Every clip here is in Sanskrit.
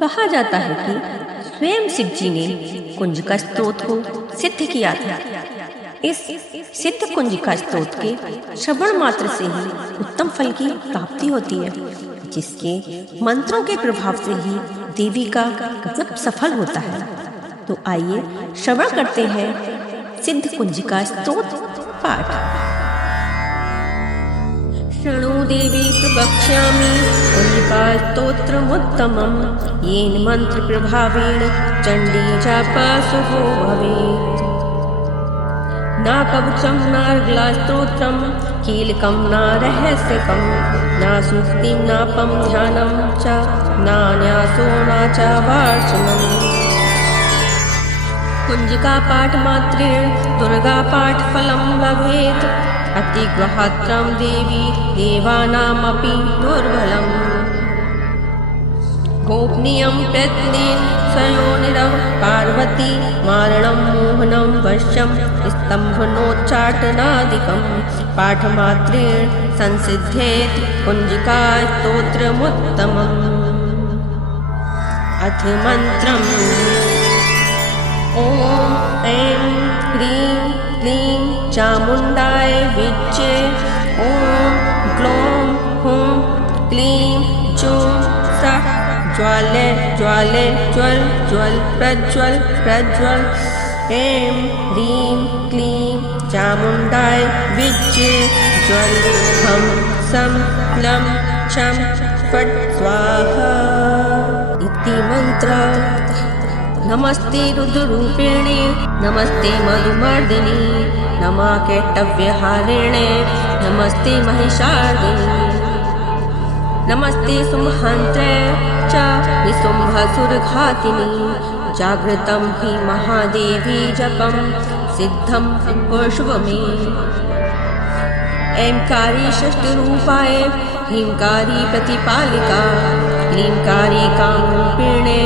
कहा जाता है कि स्वयं शिव जी ने कुंजिका स्तोत्र को सिद्ध किया था। इस सिद्ध कुंजिका स्तोत्र के श्रवण मात्र से ही उत्तम फल की प्राप्ति होती है, जिसके मंत्रों के प्रभाव से ही देवी का व्रत सफल होता है। तो आइए श्रवण करते हैं सिद्ध कुंजिका स्तोत्र पाठ। शृणु देवी प्रवक्ष्यामि कुंजिका स्तोत्रमुत्तमं, येन मंत्र प्रभावेण चंडी जापासुहो भवेत्। न कवचं नार्गला स्तोत्रं, कीलकं न रहस्यकं, न सूक्तिं नापं ध्यानं च, नान्यासो न च वार्चनम्। कुंजिका पाठ मात्रेण दुर्गा पाठ फलं लभेत्, अतिग्रहात्रं देवी देवानामपि दुर्बलम्। गोपनीयं प्रयत्नेन स्वयोनिरव पार्वती, मारणं मोहनं वश्यं स्तम्भनोच्चाटनादिकं, पाठमात्रेण संसिद्धेत् कुंजिका स्तोत्रमुत्तमम्। अथ मन्त्रम्। ॐ ऐं ह्रीं क्लीं चामुण्डाय विद्ये। ॐ ग्लौं हुं क्लीं चूं सः ज्वाले ज्वाले ज्वल ज्वल प्रज्वल प्रज्वल। ऐं ह्रीं क्लीं चामुण्डाय विद्ये। ज्वल हं सं लं छं फट् स्वाहा इति मन्त्रः। नमस्ते रुद्ररूपिणे, नमस्ते मधुमर्दिनी, नमः कैटव्यहारिणे, नमस्ते महिषार्दिनी, नमस्ते सुमहन्त्रे च निशुम्भसुरघातिनी। जागृतं हि महादेवी जपं सिद्धं कुर्ष्व मे। ऐंकारी षष्ठरूपाय ह्रींकारी प्रतिपालिका, क्लींकारी कामरूपिणे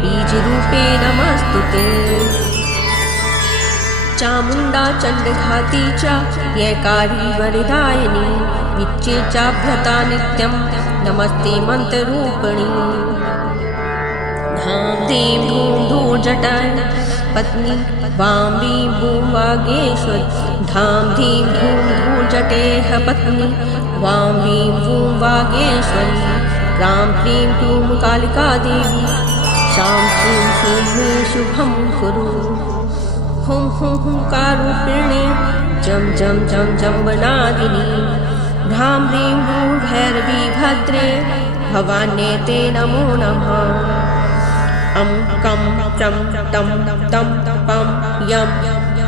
बीजरूपे नमस्तुते। चामुण्डा चण्डघाती च यैकारी वरदायिनी, विच्चे चाभ्यता नित्यं नमस्ते मन्त्ररूपिणी। धाम धीं धूम धूर्जटाय पत्नी वां वीं भूं वागेश्वरी। धाम धीं धूम धूर्जटेह पत्नी वां वीं भूं वागेश्वरी। क्रां क्रीं क्रूं कालिका देवी, शां श्रीं शूं मे शुभं कुरु। हुं हुं हुंकारूपिणे जं जं जं जम्बनादिनी। भ्रां ह्रीं भूं भैरवी भद्रे भवान्ये ते नमो नमः। अं कं चं तं तं पं यं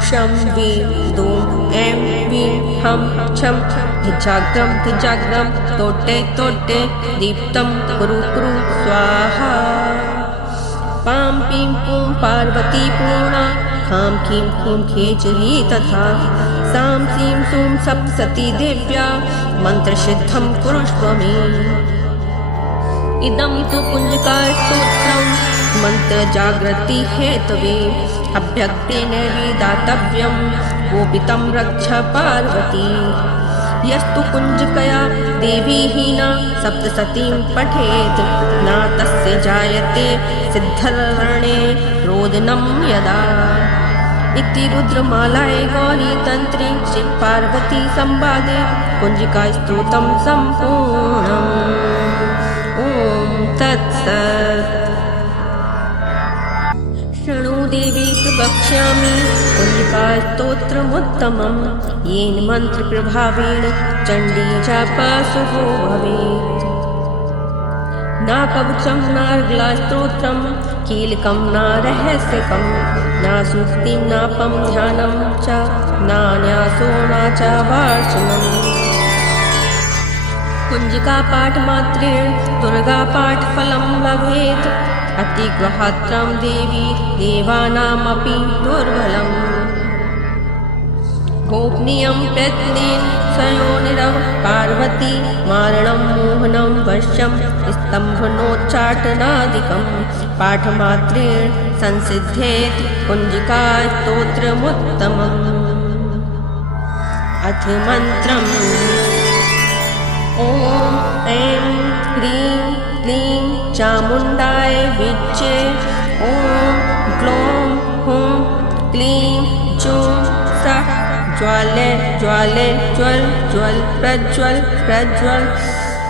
शं वीं दूं ऐं वीं हं छं धिजाग्रं धिजाग्रं तोटे तोटे दीप्तं कुरु कुरु स्वाहा। पां पीं पूं पार्वती पूर्णा, खां खीं खूं खेचरी तथा। सां सीं सूं सप्तसती दिव्या, मन्त्रसिद्धं कुरुष्व मे। इदं तु कुंजिका स्तोत्रं मन्त्रजागृति हेतवे, अभ्यक्तेन विदातव्यं गोपितं रक्ष पार्वती। यस्तु कुंजिकया देवी हीना सप्तसतीं पठेत्, न तस्य जायते सिद्धरणे रोदनं यदा। इति रुद्रमालाय गौरीतन्त्रे शिवपार्वती संवादे कुंजिका स्तोत्रं सम्पूर्णम्। ॐ तत्सत्। शृणु देवी प्रवक्ष्यामि कुंजिका स्तोत्रमुत्तमं, येन मंत्र प्रभावेण चंडी जापासुहो भवेत्। न कवचं नार्गला स्तोत्रं, कीलकं न रहस्यकं, न सूक्तिं नापं ध्यानं च, नान्यासो न च वार्चनम्। कुंजिका पाठ मात्रेण दुर्गा पाठ फलं लभेत्, अतिग्रहात्रं देवी देवानामपि दुर्बलम्। गोपनीयं प्रयत्नेन स्वयोनिरव पार्वती, मारणं मोहनं वश्यं स्तम्भनोच्चाटनादिकं, पाठमात्रेण संसिद्धेत् कुंजिका स्तोत्रमुत्तमम्। अथ मन्त्रम्। ॐ ऐं ह्रीं क्लीं चामुण्डाय ज्वाले ज्वाले ज्वल ज्वल प्रज्वल प्रज्वल।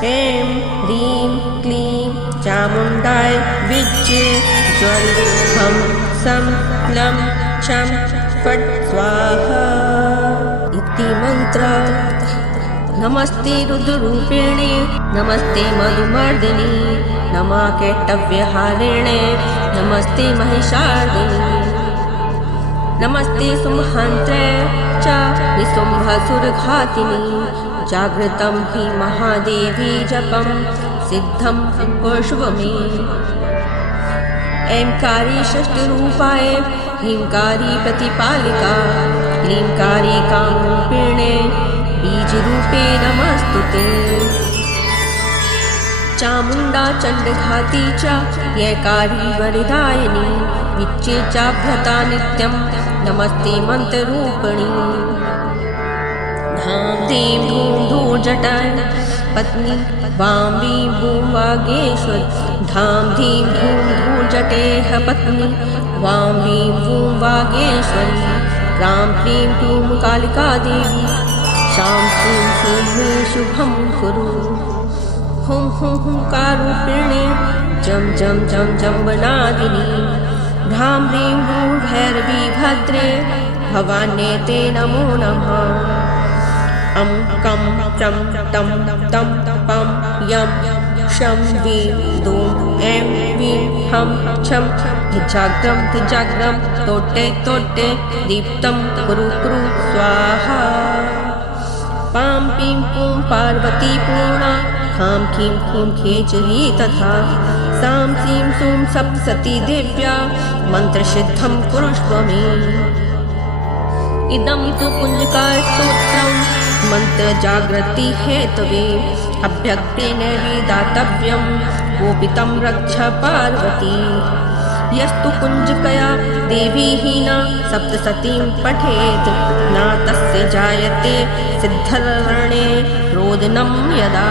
ऐं ह्रीं क्लीं चामुण्डाय विद्ये ज्वल हं सं लं छं फट् स्वाहा इति मन्त्र। नमस्ते रुद्ररूपिणे नमस्ते मधुमर्दिनि नमः कैटव्यहारिणे नमस्ते महिषार्दिनि नमस्ते सुमहन्त्रे च निशुम्भसुरघातिनि। जागृतं हि महादेवी जपं सिद्धं कुर्ष्व मे। ऐंकारी षष्ठरूपाय ह्रींकारी प्रतिपालिका क्लींकारी कामरूपिणे बीजरूपे नमस्तुते। चामुण्डा चण्डघाती च यैकारी वरदायिनी विच्चे चाभ्यता नित्यं नमस्ते मन्त्ररूपिणी। धां धीं धूं धूर्जटा पत्नी वां वीं भूं वागेश्वर। धां धीं धूं धूर्जटेह पत्नी वां वीं भूं वागेश्वरी। क्रां क्लीं क्लूं कालिका देवी शां श्रीं श्रूं मे शुभं कुरु। हुं हुं हुंकारूपिणे जं जं जं जम्बनादिनी। ह्रां ह्रीं भूं भैरवी भद्रे भवान्ये ते नमो नमः। अं कं चं तं तं पं यं शं वीं दूं ऐं वीं हं छं धिजाग्रं धिजाग्रं तोटे तोटे दीप्तं कुरु कुरु स्वाहा। पां पीं पूं पार्वती पूर्णा खां खीं खूं खेचरी तथा। सां सीं सूं सप्तसती दिव्या मन्त्रसिद्धं कुरुष्व मे। इदं तु कुञ्जकास्तोत्रं मन्त्रजागृति हेतवे अभ्यक्तेन विदातव्यं गोपितं रक्ष पार्वती। यस्तु कुञ्जकया देवी हीना सप्तसतीं पठेत् न तस्य जायते सिद्धरणे रोदनं यदा।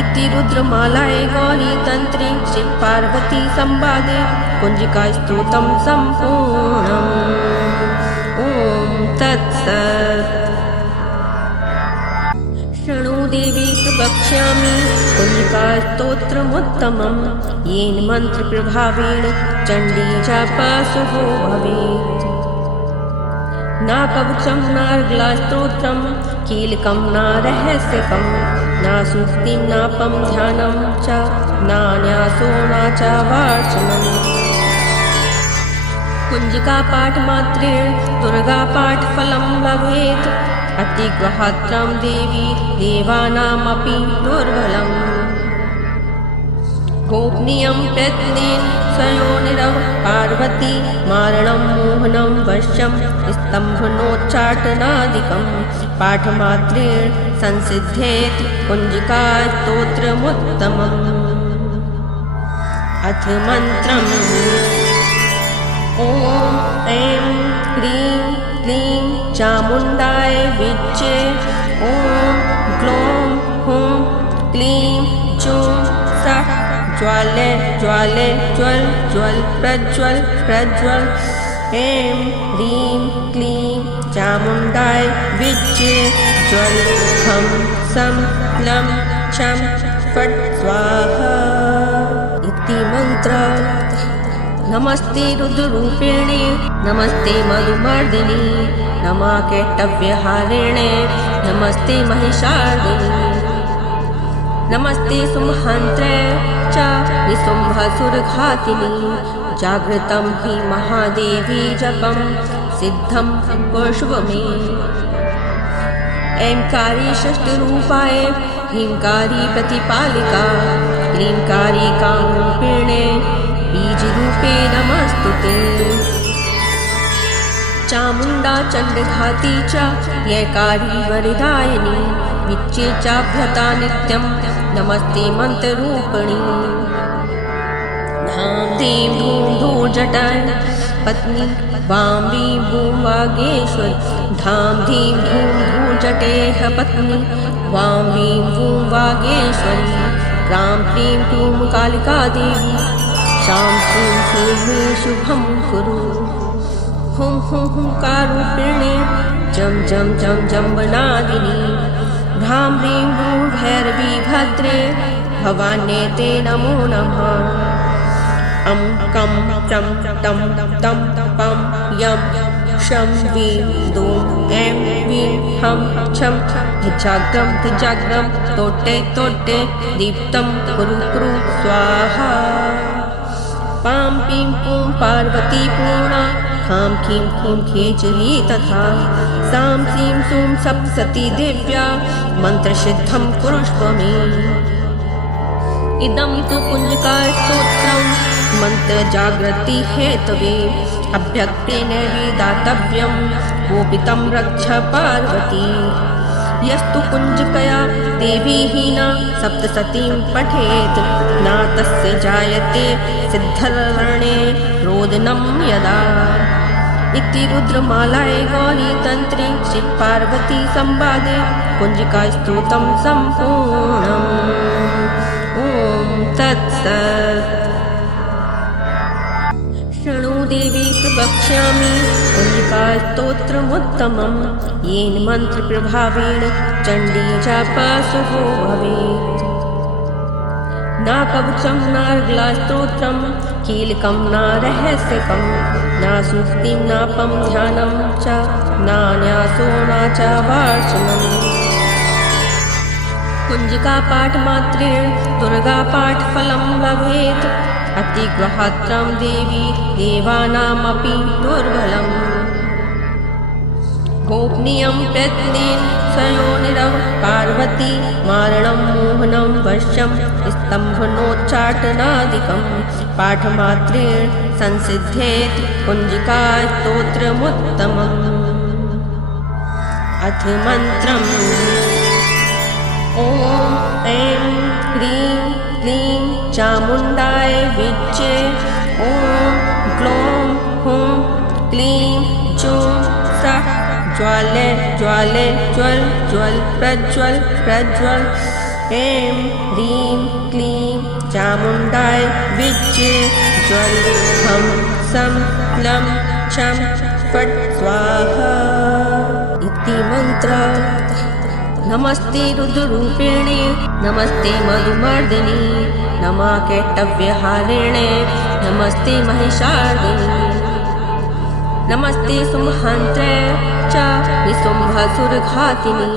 इति रुद्रमालायै गौरीतन्त्रे शिवपार्वती संवादे कुञ्जिकास्तोत्रं सम्पूर्णम्। ॐ तत्सत्। शृणु देवी प्रवक्ष्यामि कुञ्जिकास्तोत्रमुत्तमं येन मन्त्रप्रभावेण चण्डी जापः शुभो भवेत्। न कवचं न अर्गलास्तोत्रं कीलकं न रहस्यकं न सूक्तिं न पं ध्यानं च न न्यासो न च वार्चनम्। कुञ्जिकापाठमात्रेण दुर्गापाठफलं लभेत्। अतिग्रहात्रं देवी देवानामपि दुर्बलम्। गोपनीयं प्रयत्नेन स्वयोनिरव पार्वती मारणं मोहनं वश्यं स्तम्भनोच्चाटनादिकं पाठमात्रेण संसिद्धेत् कुञ्जिकास्तोत्रमुत्तमम्। अथ मन्त्रम्। ॐ ऐं ह्रीं क्लीं चामुण्डाय विद्ये। ॐ ग्लौं हुं क्लीं चूं सः ज्वाले ज्वाले ज्वल ज्वल प्रज्वल प्रज्वल। ऐं ह्रीं क्लीं चामुण्डाय विद्ये ज्वल हं सं लं छं फट् स्वाहा इति मन्त्र। नमस्ते रुद्ररूपिणे नमस्ते मधुमर्दिनि नमः कैटव्यहारिणे नमस्ते महिषार्दिनि नमस्ते सुमहन्त्रे च निशुम्भसुरघातिनि। जागृतं हि महादेवी जपं सिद्धं कुर्ष्व मे। ऐंकारी षष्ठरूपाय ह्रींकारी प्रतिपालिका क्लींकारी कामरूपिणे बीजरूपे नमस्तुते। चामुण्डा चण्डघाती च यैकारी वरदायिनी विच्चे चाभ्यता नित्यं नमस्ते मन्त्ररूपिणी। धां धीं धूं धूर्जटा पत्नी वां वीं भूं वागेश्वर। धां धीं धूं धूर्जटेह पत्नी वां वीं भूं वागेश्वरी। क्रां क्लीं क्लूं कालिका देवी शां श्रीं श्रूं मे शुभं कुरु। हुं हुं हुंकारूपिणे जं जं जं जम्बनादिनी भ्रां ह्रीं भ्रूं भैरवी भद्रे भवान्येते नमो नमः अं कं चं तं तं पं यं शं वीं दूं ऐं वीं हं छं धिजाग्रं धिजाग्रं तोट्टे तोट्टे दीप्तं कुरु कुरु स्वाहा पां पीं पूं पार्वती पूर्णा खां खीं खूं खेचरी तथा सां सीं सूं सप्तसती दिव्या मन्त्रसिद्धं कुरुष्व मे इदं तु कुञ्जकास्तोत्रं मन्त्रजागृति हेतवे अभ्यक्तेन दातव्यं गोपितं रक्ष पार्वती यस्तु कुञ्जकया देवी हीना सप्तसतीं पठेत् न तस्य जायते सिद्धरणे रोदनं यदा इति रुद्रमालाये गौरीतन्त्रे श्रीपार्वती संवादे कुञ्जकास्तोत्रं सम्पूर्णम् ॐ तत्सत् शृणु देवी प्रवक्ष्यामि कुञ्जकास्तोत्रमुत्तमं येन मन्त्रप्रभावेण चण्डीजापासुः भवेत् न कवचं नार्गलास्तोत्रं कीलकं न रहस्यकं न सूक्तिं न पं ध्यानं च न न्यासो न च वार्चनम् कुञ्जिकापाठमात्रेण दुर्गापाठफलं लभेत् अतिग्रहात्रं देवी देवानामपि दुर्बलम् गोपनीयं प्रयत्नेन स्वयोनिरव पार्वती मारणं मोहनं वश्यं स्तम्भनोच्चाटनादिकं पाठमात्रेण संसिद्धेत् कुञ्जिकास्तोत्रमुत्तमम् अथ मन्त्रम् ॐ ऐं ह्रीं क्लीं चामुण्डाय विच्चे ॐ ग्लौं हुं क्लीं चूं सः ज्वाले ज्वाले ज्वल ज्वल प्रज्वल प्रज्वल ऐं ह्रीं क्लीं चामुण्डाय विच्चे ज्वल हं सं लं छं फट् स्वाहा इति मन्त्र नमस्ते रुद्ररूपिणे नमस्ते मधुमर्दिनी नमः कैटव्यहारिणे नमस्ते महिषार्दिनी नमस्ते सुमहन्त्रे च निशुम्भसुरघातिनी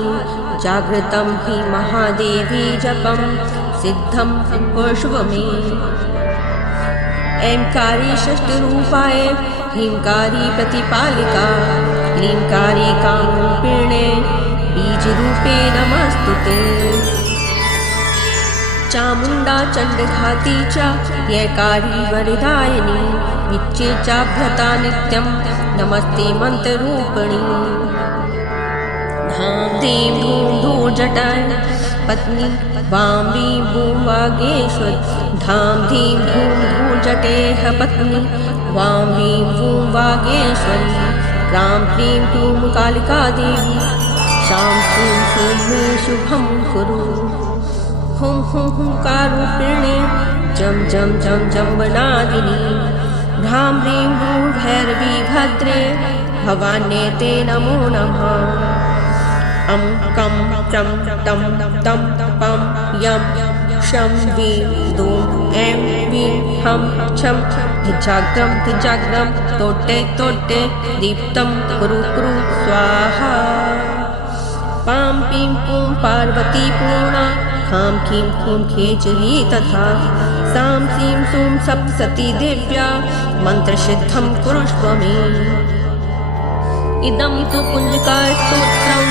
जागृतं हि महादेवी जपं सिद्धं कुर्ष्व मे ऐंकारी षष्ठरूपाय ह्रींकारी प्रतिपालिका क्लींकारी कामरूपिणे बीजरूपे नमस्तुते चामुण्डा चण्डघाती च यैकारी वरदायिनी विच्चे चाभ्यता नित्यं नमस्ते मन्त्ररूपिणी धां धीं धूं धूर्जटाय पत्नी वां वीं भूं वागेश्वर धां धीं धूं धूर्जटेह पत्नी वां वीं भूं वागेश्वरी क्रां क्रीं क्रूं कालिका देवी शां श्रीं शूं मे शुभं कुरु हुं हुं हुंकारूपिणे जं जं जं जम्बनादिनी भ्रां ह्रीं भ्रूं भैरवी भद्रे भवान्येते नमो नमः अं कं चं तं तं पं यं शं वीं दूं ऐं वीं हं छं धिजाग्रं धिजाग्रं तोट्टे तोट्टे दीप्तं कुरु कुरु स्वाहा पां पीं पूं पार्वती पूर्णा खां खीं खूं खेचरी तथा सां सीं सूं सप्तसती दिव्या मन्त्रसिद्धं कुरुष्व मे इदं तु कुञ्जकास्तोत्रं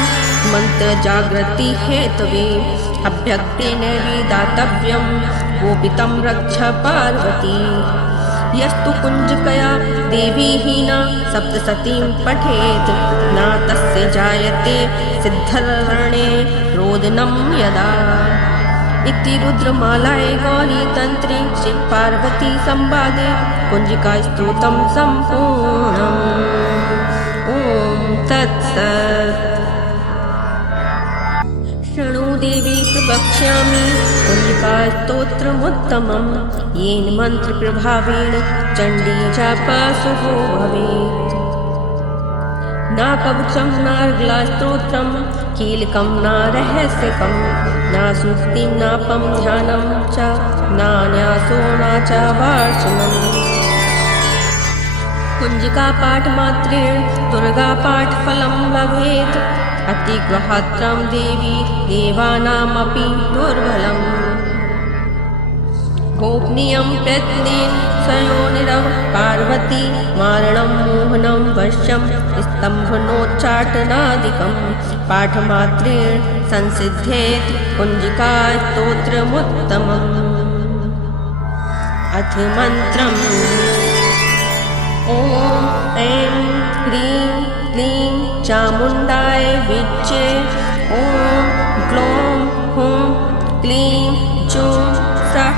मन्त्रजागृति हेतवे अभ्यक्तेन दातव्यं गोपितं रक्ष पार्वती यस्तु कुञ्जकया देवी हीना सप्तसतीं पठेत् न तस्य जायते सिद्धरणे रोदनं यदा इति रुद्रमालाये गौरीतन्त्रे श्रीपार्वती संवादे कुञ्जिकास्तोत्रं सम्पूर्णम् ॐ तत्सत् शृणु देवी प्रवक्ष्यामि कुञ्जिकास्तोत्रमुत्तमं येन मन्त्रप्रभावेण चण्डीजापासुः भवेत् न कवचं नार्गलास्तोत्रं कीलकं न रहस्यकं न सूक्तिं नापं ध्यानं च नान्यासो न च वार्चनम् कुञ्जिका पाठमात्रेण दुर्गा पाठफलं लभेत् अतिग्रहात्रं देवी देवानामपि दुर्बलम् गोपनीयं प्रयत्नेन स्वयोनिरव पार्वती मारणं मोहनं वश्यं स्तम्भनोच्चाटनादिकं पाठमात्रेण संसिध्येत् कुञ्जिकास्तोत्रमुत्तमम् अथ मन्त्रम् ॐ ऐं ह्रीं क्लीं चामुण्डाय विच्चे ॐ ग्लौं हुं क्लीं चूं सः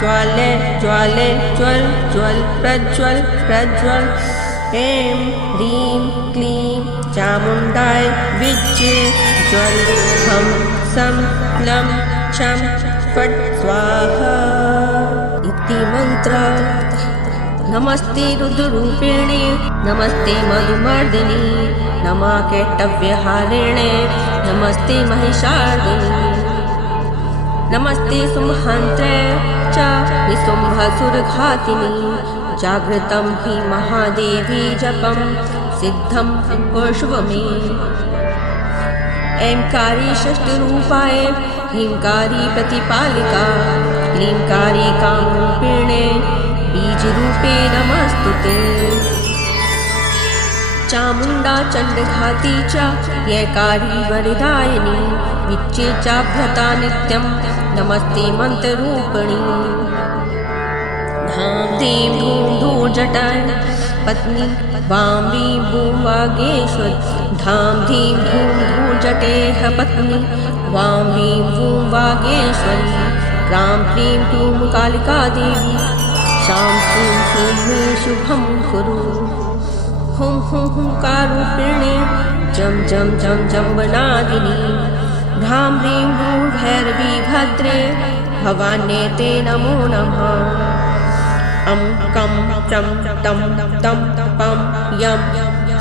ज्वाले ज्वाले ज्वल ज्वल प्रज्वल प्रज्वल ऐं ह्रीं क्लीं चामुण्डाय विच्चे ज्वल हं सं लं चं फट् स्वाहा इति मन्त्र। नमस्ते रुद्ररूपिणे नमस्ते मधुमर्दिनी नमः कैटव्यहारिणे नमस्ते महिषार्दिनी नमस्ते सुमहन्त्रे च निशुम्भसुरघातिनी जागृतं हि महादेवी जपं सिद्धं कुर्ष्व मे। ऐंकारी षष्ठरूपाय ह्रींकारी प्रतिपालिका क्लींकारी कामरूपिणे बीजरूपे नमस्तुते। चामुण्डा चण्डघाती च यैकारी वरदायिनी विच्चे चाभ्यता नित्यं नमस्ते मन्त्ररूपिणी। धां धीं धूं धूर्जटाय पत्नी वां वीं बूं वागेश्वरी धां धीं धूं धूर्जटेह पत्नी वां वीं बूं वागेश्वरी क्रां क्लीं क्लूं कालिका देवी शां शूं शूं मे शुभं कुरु। हुं हुं हुंकारूपिणे जं जं जं जम्बनादिनी ह्रां ह्रीं ह्रूं भैरवी भद्रे भवान्येते नमो नमः। अं कं चं तं तं पं यं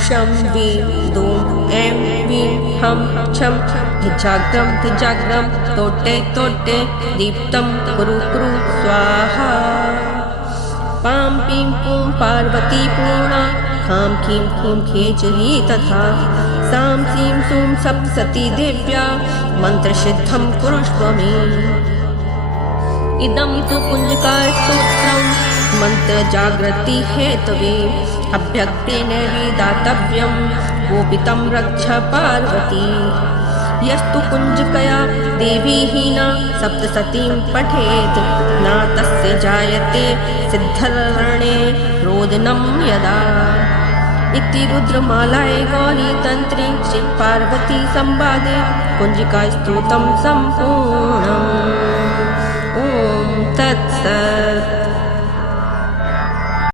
शं वीं दूं ऐं वीं हं छं धिजाग्रं धिजाग्रं तोट्टे तोट्टे दीप्तं कुरु कुरु स्वाहा। पां पीं पूं पार्वती पूर्णा खां खीं खूं खेचरी तथा सां सीं सूं सप्तसती दिव्या मन्त्रसिद्धं कुरुष्व मे। इदं तु कुञ्जिकास्तोत्रं मन्त्रजागृति हेतवे अभ्यक्तेन विदातव्यं गोपितं रक्ष पार्वती। यस्तु कुञ्जिकया देवी हीना सप्तसतीं पठेत् न तस्य जायते सिद्धरणे रोदनं यदा। इति रुद्रमालायै गौरीतन्त्रे शिवपार्वती संवादे कुञ्जिकास्तोत्रं सम्पूर्णम्। ॐ तत्सत्।